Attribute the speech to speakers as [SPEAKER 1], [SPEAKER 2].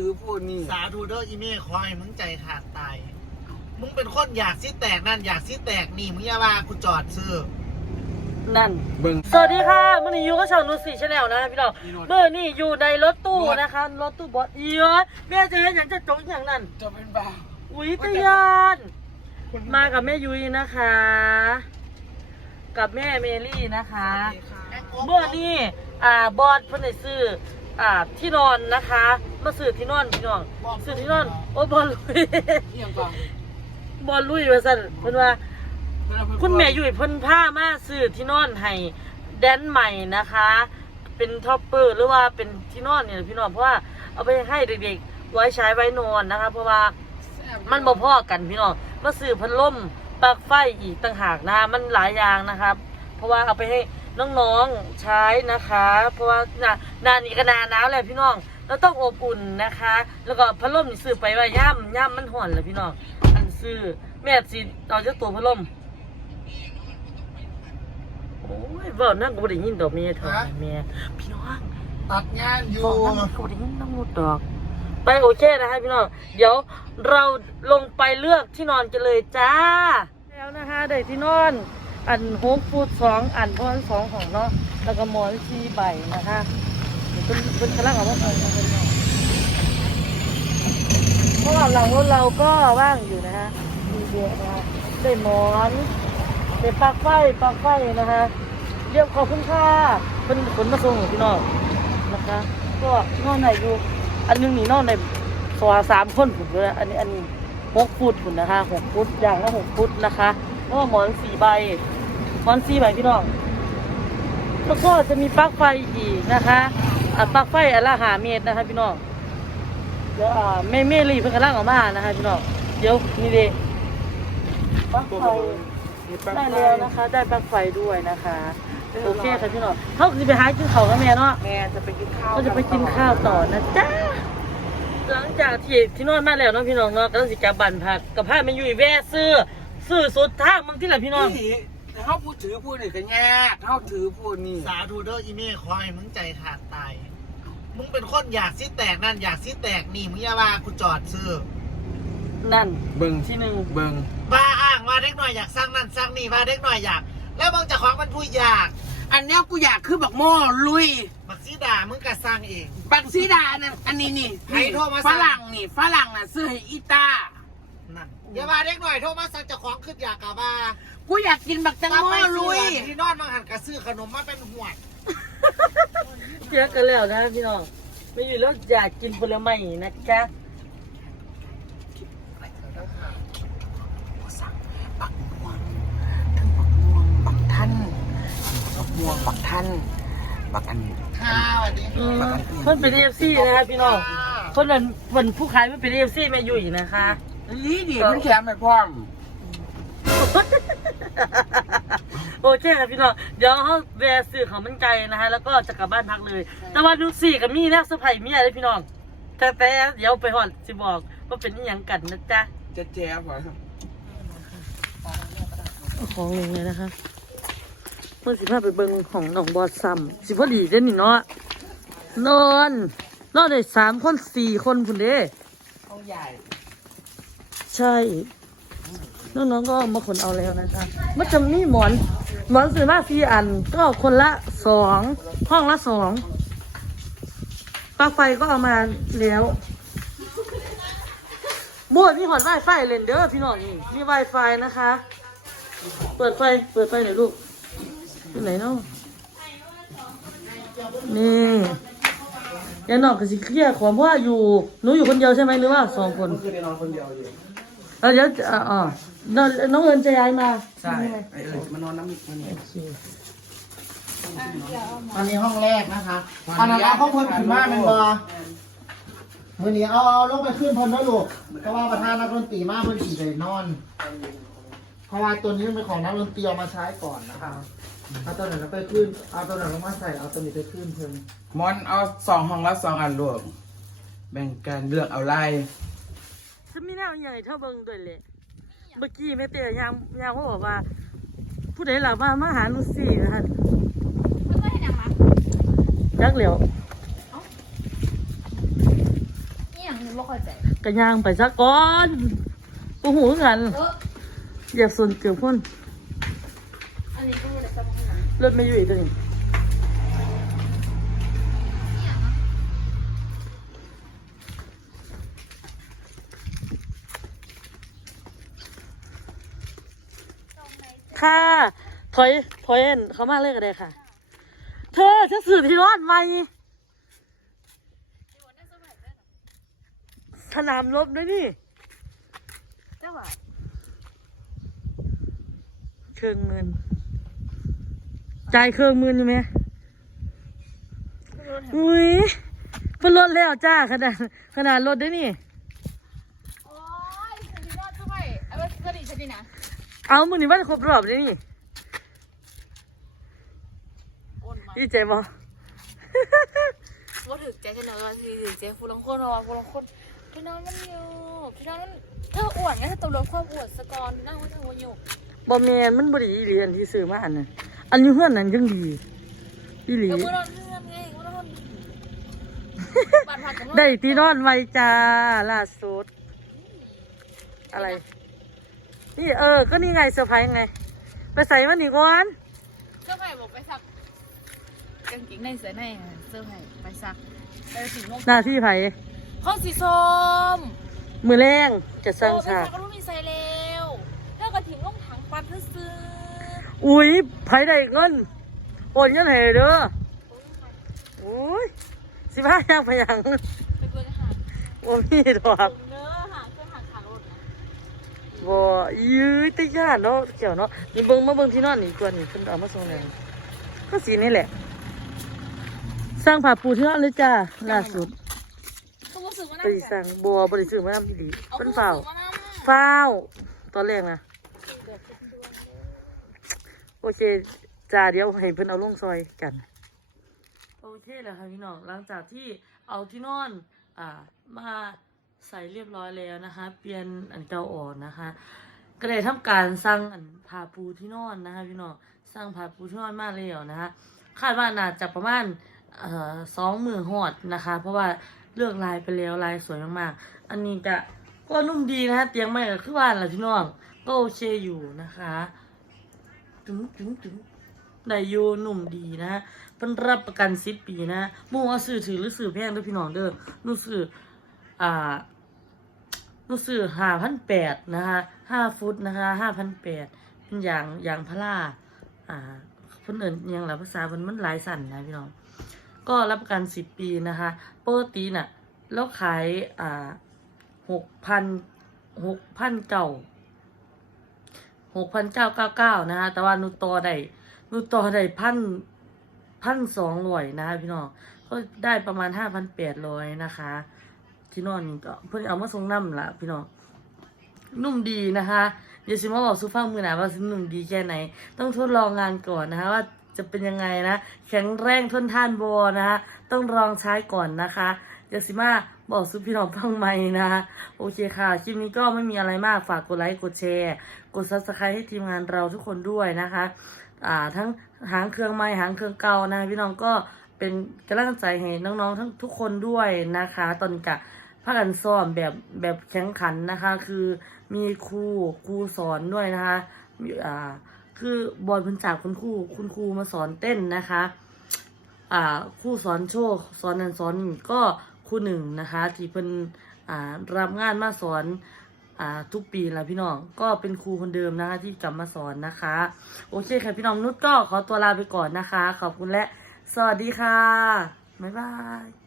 [SPEAKER 1] ถือพูดนี่
[SPEAKER 2] สาธุเด้ออีเม่ขอให้มึงใจขาดตาย มึงเป็นคนอยากซิแตกนั่นอยากซิแตกนี่มึงอย่าว่ากูจอดซื้อ
[SPEAKER 3] นั่น
[SPEAKER 1] เบิ่ง
[SPEAKER 3] สวัสดีค่ะมันนี้อยู่กับช่องนูสี่ชาแนลนะพี่น้องเบอร์นี่อยู่ในรถตู้นะคะ รถตู้บอสเอียดแม่จะเห็นอย่างจะจงอย่างนั้น
[SPEAKER 1] จะเป็นบ้า
[SPEAKER 3] อุ้ยตะยานมากับแม่ยุ้ยนะคะ กับแม่เมลี่นะคะ เมื่อนี้อ่าบอสเพิ่นได้ซื้อ อ่าที่นอนนะคะ มาซื้อที่นอนพี่น้องซื้อที่นอน โอ้บอลลุย
[SPEAKER 1] เอียงก่อน
[SPEAKER 3] บอลลุยว่าซั่นเพิ่นว่า คุณแม่ยุ้ยเพิ่นพามาซื้อที่นอนให้แดนใหม่นะคะ เป็นท็อปเปอร์หรือว่าเป็นที่นอนเนี่ยพี่น้องเพราะว่าเอาไปให้เด็กๆ ไว้ใช้ไว้นอนนะคะ เพราะว่ามันบ่พอกันพี่น้องมาซื้อพัดลมปลั๊กไฟอีกต่างหากนะมันหลายอย่างนะครับ เพราะว่าเอาไปให้ น้องๆใช้นะคะ เพราะว่าหนาหนานี้ก็หนาหนาวแหละพี่น้องเราต้องอบอุ่นนะคะ แล้วก็พัดลมนี่ซื้อไปไว่าย่ำย่ำมันห่อนเลยพี่น้องอันซื้อแม่สิเอาจากตัวพัดลมโอ้ยเว่านั่งก็บ่ได้ยินดอกเมียเถอะแม่พี่น้อง
[SPEAKER 2] ตัดงานอยู่
[SPEAKER 3] บอกนั่งก็บ่ได้ยินน้องมูดอก ไปโอเคนะคะพี่น้องเดี๋ยวเราลงไปเลือกที่นอนกันเลยจ้า แล้วนะคะได้ที่นอน อันหกฟุตสองอันเพราะอันสองของเนาะแล้วก็หมอนสี่ใบนะคะเป็นเป็นกระลังเอาว่าเอาเป็นเนาะเพราะว่าหลังรถเราก็ว่างอยู่นะคะมีเยอะนะคะได้หมอนได้ปลั๊กไฟปลั๊กไฟนะคะเรียบขอบคุณค่ะเป็นขนมาส่งของพี่น้องนะคะ ก็นอนไหนอยู่ อันหนึงนี่นอนในสวาสามคนผมเลยอันนี้อันนี้หกฟุตผมนะคะหกฟุตอย่างละหกฟุตนะคะแล้วก็หมอนสี่ใบ หมอนสี่ใบพี่น้องแล้วก็จะมีปลั๊กไฟอีกนะคะอะปลั๊กไฟอันละหาเมตรนะคะพี่น้องเดี๋ยวอ่าแม่เมลี่เพิ่งกำลังออกมานะคะพี่น้องเดี๋ยวนี่เดปลั๊กไฟได้แล้วนะคะ ได้ปลั๊กไฟด้วยนะคะโอเคค่ะพี่น้องเขาจะไปหากินเขาวกับแม่เนาะ
[SPEAKER 1] แม่จะไปกินข้าว
[SPEAKER 3] ก็จะไปกินข้าวต่อนะจ๊ะหลังจากที่ที่นอนมาแล้วเน้องพี่น้องเนาะก็ต้องสิกลับบันพักกับผ้ามันอยู่อีแว่ซื้อซื้อสุดทางบางที่แหละพี่น้อง
[SPEAKER 1] นี่เขาพูดถือพูดนี่ก็แย่เขาถือพูดนี่
[SPEAKER 2] สาธุเด้ออีเม่ขอให้มึงใจขาดตาย มึงเป็นคนอยากซิแตกนั่นอยากซิแตกนี่มึงอย่าว่ากูจอดซื้อ
[SPEAKER 3] นั่น
[SPEAKER 1] เบิ่ง
[SPEAKER 3] ที่หนึ่ง
[SPEAKER 1] เบิ่ง
[SPEAKER 2] ว่าอ้างว่าเด็กหน่อยอยากสร้างนั่นสร้างนี่ว่าเด็กหน่อยอยาก แล้วมึงจะของมันผู้อยาก
[SPEAKER 1] อันเนี้ยกูอยากคือบักโม่ลุย
[SPEAKER 2] บักซีด่ามึงก็สร้างเอง
[SPEAKER 1] บักซีดานั่นอันนี้นี่
[SPEAKER 2] ใครโทรมาสั่
[SPEAKER 1] ฝ
[SPEAKER 2] ง
[SPEAKER 1] รั่งนี่ฝรั่งน่ะซื้อให้อีตา
[SPEAKER 2] นั่นอย่าว่าเด็กหน่อยโทรมาสั่งเจะของขึ้นอยากกะว่า
[SPEAKER 1] กูอยากกินบักแตงโมลุย
[SPEAKER 2] ที่นอนมาหันกระซื้อขนมมาเป็นห่วง
[SPEAKER 3] เจอกันแล้วนะพี่น้องไม่อยู่แล้วอยากกินผลไม้นะจ๊ะ
[SPEAKER 1] สั่งบักม่วงทั้งบักม่วงบักท่านบักม่วงบักท่านบักอันนี้
[SPEAKER 2] ค่ะสวัสดี
[SPEAKER 3] อืมคนเป็นเอฟซีนะคะพี่น้องคนนั้นวันผู้ขายไม่เป็นเอฟซีแม่อยู่อีกนะคะ
[SPEAKER 1] นี่ดิมันแข็งไปพร้อม
[SPEAKER 3] โอเคค่ะพี่น้องเดี๋ยวเขาแวะซื้อของมันไก่นะคะแล้วก็จะกลับบ้านพักเลย แต่ว่าดูสี่กับมี่นะสะพายเมียเลยพี่น้องแต่แต่เดี๋ยวไปหอดสิบอกว่าเป็นอหย่างกันนะจ๊ะ
[SPEAKER 1] จะแจ๊บเหรอ
[SPEAKER 3] เอาของลงเลยนะคะเมื่อสิพาไปเบิ่งของหนองบอดซัมสิพอดีเด้อนี่เนาะนอนนอนได้สามคนสี่คนพุ่นเด้
[SPEAKER 1] ห้องใหญ่
[SPEAKER 3] ใช่ น้องๆก็มาขนเอาแล้วนะจ๊ะมันจะมีหมอนหมอนซื้อมาสี่อัน ก็คนละสองห้องละสองปลั๊กไฟก็เอามาแล้วบ้วนมีหอดไวไฟเลนเด้อพี่น้องนี่มีไวไฟนะคะ เปิดไฟเปิดไฟหน่อยลูกอยู่ไหนเนาะนี่ยายน้องก็สิเครียดความว่าอยู่หนูอยู่คนเดียวใช่ไหมหรือว่าสอง
[SPEAKER 1] คน เดียวอยู่
[SPEAKER 3] เออเดี๋ยวอ่าอ่าน้องน้องเอิญจะย้ายมา
[SPEAKER 1] ใช่ไอเอิญมานอนน้ำมิกมันนี่
[SPEAKER 3] โอเค
[SPEAKER 2] อันนี้ห้องแรกนะคะอันนั้นเอาห้องเพิ่นขึ้นมาเป็นบอมือนี้เอาเอาลงไปขึ้นเพิ่นนะลูกเพราะว่าประธานนักดนตรีมาเพิ่นขี่ไปนอน เพราะว่าตัวนี้มันเป็นของนักดนตรีเอามาใช้ก่อนนะคะเอาตัวไหนไปขึ้น เอาตัวไหนลงมาใส่ เอาตัวนี้ไปขึ้นเพิ่น
[SPEAKER 1] มอนเอาสองห้องละสองอันรวมแบ่งกันเลือกเอาไล่
[SPEAKER 3] ฉันมีแนวใหญ่เท่าเบิงด้วยเลยเมื่อกี้แม่เตี้ยยามยามเขาบอกว่า ผู้ใดหลับมามาหาลูซี่นะฮะ
[SPEAKER 4] มันก็เห็นอย่างมา
[SPEAKER 3] ยักเหลียว
[SPEAKER 4] นี่อย่างไม่เข้าใจ
[SPEAKER 3] กระย่างไปซะก่อนโอ้โหกัน
[SPEAKER 4] เออ
[SPEAKER 3] อย่าส่วนเกี่ยวพ่น
[SPEAKER 4] อันนี้ก็ไม่ได้ซับข้างหลัง
[SPEAKER 3] รถไม่อยู่อีกตัวหนึงค่ะ ถ อยถอยเอ็นเขามาเลยก็ได้ค่ะ เธอจะสื่อที่รอดไหมสนามรบด้วยนี่
[SPEAKER 4] เจ้าบ่า
[SPEAKER 3] เครื่องเงินจ่ายเครื่องเงินอยู่ไหมอุ้ยเป็นรถแล้วจ้าขนาดขนาดรถด้วยนี่
[SPEAKER 4] โอ้ยฉันดีรอดทำไมเอาไว้กระดิ่งฉันดีนะ
[SPEAKER 3] เอามือนี่วันครบรอบเลยนี่
[SPEAKER 4] โอนมา
[SPEAKER 3] ดีใจบ่
[SPEAKER 4] ว่าถึงใจฉันเนอะสิถึงใจฟูลังคนเพราะว่าฟูลังคนพี่น้องมันอยู่พี่น้องมันเธออ้วนไงเธอตกลงความอ้วนสกอนนั่งไว้เธอวนอยู่
[SPEAKER 3] บ่แมนมันบ่ดีอีหลีอันที่ซื้อมาอันนั้นอันนี้เพื่อนนั้นยังดีอีหลี
[SPEAKER 4] เดี๋ยวมื่อนอนเพื่อนไงมื่อนอนบ้านพักกับ
[SPEAKER 3] ได้ที่นอนไวจ้าล่าสุด อะไร นี่เออ ก็นี่ไงเซอร์ไพรส์ไง ไปใส่มันอีกก่อน
[SPEAKER 4] เสื้อผ้าบอกไปซัก กางเกงในเสื้อในเสื้อผ้าไปซักไปถึงห้อง
[SPEAKER 3] หน้าที่ไผ
[SPEAKER 4] ห้องสีส้ม
[SPEAKER 3] มือแรงจะสร้าง
[SPEAKER 4] โอ้ไป
[SPEAKER 3] ฉาก
[SPEAKER 4] ซักก็รู้มีใส่แล้วแล้วก็ถึงห้องถังปันเพื่อซื้อ
[SPEAKER 3] อุ้ยไผได้เงินโอนเงินให้เด้ออุ้ยสิบห้าย่างไปยัง
[SPEAKER 4] ไปเบิร์หา
[SPEAKER 3] โอ้มีดอก
[SPEAKER 4] เนื้อหาเครื่องหางขางรถ
[SPEAKER 3] บ่ยื้อตะย่านเนาะเกี่ยวเนาะนี่เบิ่งมาเบิ่งที่นอนนี่กว่านี่เพิ่นเอามาส่งแล้วก็สีนี่แหละ สร้างผ้าปูที่นอนเลยจ้าล่าสุด
[SPEAKER 4] ก็รู้สึกว่า
[SPEAKER 3] ไปสั่งบัวบริสุทธิ์มานำพี่ดี
[SPEAKER 4] เอา
[SPEAKER 3] เป็น
[SPEAKER 4] รู้สึก
[SPEAKER 3] เปล่า
[SPEAKER 4] ว่าน้ำ
[SPEAKER 3] เฝ้าวตอนแรกนะโอเคจ้าเดี๋ยวให้เพิ่นเอาลงซอยกัน โอเคแล้วค่ะพี่น้องหลังจากที่เอาที่นอนอ่ามาใส่เรียบร้อยแล้วนะคะ เปลี่ยนอันเก่าออกนะคะ ก็เลยทำการสั่งอันผ้าปูที่นอนนะคะพี่น้องสั่งผ้าปูที่นอนมาแล้วนะคะคาดว่าน่าจะประมาณ เอ่อสองมือหอดนะคะ เพราะว่าเลือกลายไปแล้วลายสวยมากๆ อันนี้จะก็นุ่มดีนะคะเตียงไม่ก็คือบ้านแหละพี่น้องก็โอเคอยู่นะคะถึงถึงถึงได้อยู่หนุ่มดีนะเป็นรับประกันสิบปีนะมู่ว่าซื้อถือหรือซื้อแพงเด้วยพี่น้องเด้อนู่ซื้ออ่านู่ซื้อห้าพันแปดนะคะห้าฟุตนะคะห้าพันแปดเป็นอย่างอย่างพาราอ่าเพิ่นเอิ่นยังหล่ะภาษาเพิ่นมันหลายสั่นนะพี่น้อง ก็รับประกันสิบปีนะคะปกติน่ะแล้วขายอ่าหกพันหกพันเก่าหกพันเก้าเก้าเก้านะคะแต่ว่านูตอได้นูตอได้พันพันสองร้อยนะคะพี่น้องก็ได้ประมาณห้าพันแปดร้อยนะคะที่นอนนี่ก็เพิ่นเอามาส่งน้ำละพี่น้องนุ่มดีนะคะเดี๋ยวสิมาบอกซูฟังมือหนาว่านุ่มดีแค่ไหน ต้องทดลองงานก่อนนะคะว่า จะเป็นยังไงนะ แข็งแรงทนทานบอนะคะต้องลองใช้ก่อนนะคะเดี๋ยวสิมาบอกซูพี่น้องฟังใหมนะ โอเคค่ะ คลิปนี้ก็ไม่มีอะไรมากฝากกดไลค์ กดแชร์ กดซับสไครต์ให้ทีมงานเราทุกคนด้วยนะคะ อ่าทั้งหางเครื่องไม้หางเครื่องเก่านะพี่น้องก็เป็นกำลังใจให้น้องๆ ทั้งทุกคนด้วยนะคะ ตอนกะพากันซ้อมแบบแบบแข่งขันนะคะ คือมีครูครูสอนด้วยนะคะมีอ่า คือบอลพันจากคุณครูคุณครูมาสอนเต้นนะคะ อ่าครูสอนโชว์สอนนันสอนก็ครูหนึ่งนะคะ ที่เพิ่นอ่ารับงานมาสอนอ่าทุกปีแล้วพี่น้องก็เป็นครูคนเดิมนะคะที่กลับมาสอนนะคะ โอเคค่ะพี่น้องนุชก็ขอตัวลาไปก่อนนะคะ ขอบคุณและสวัสดีค่ะบ๊ายบาย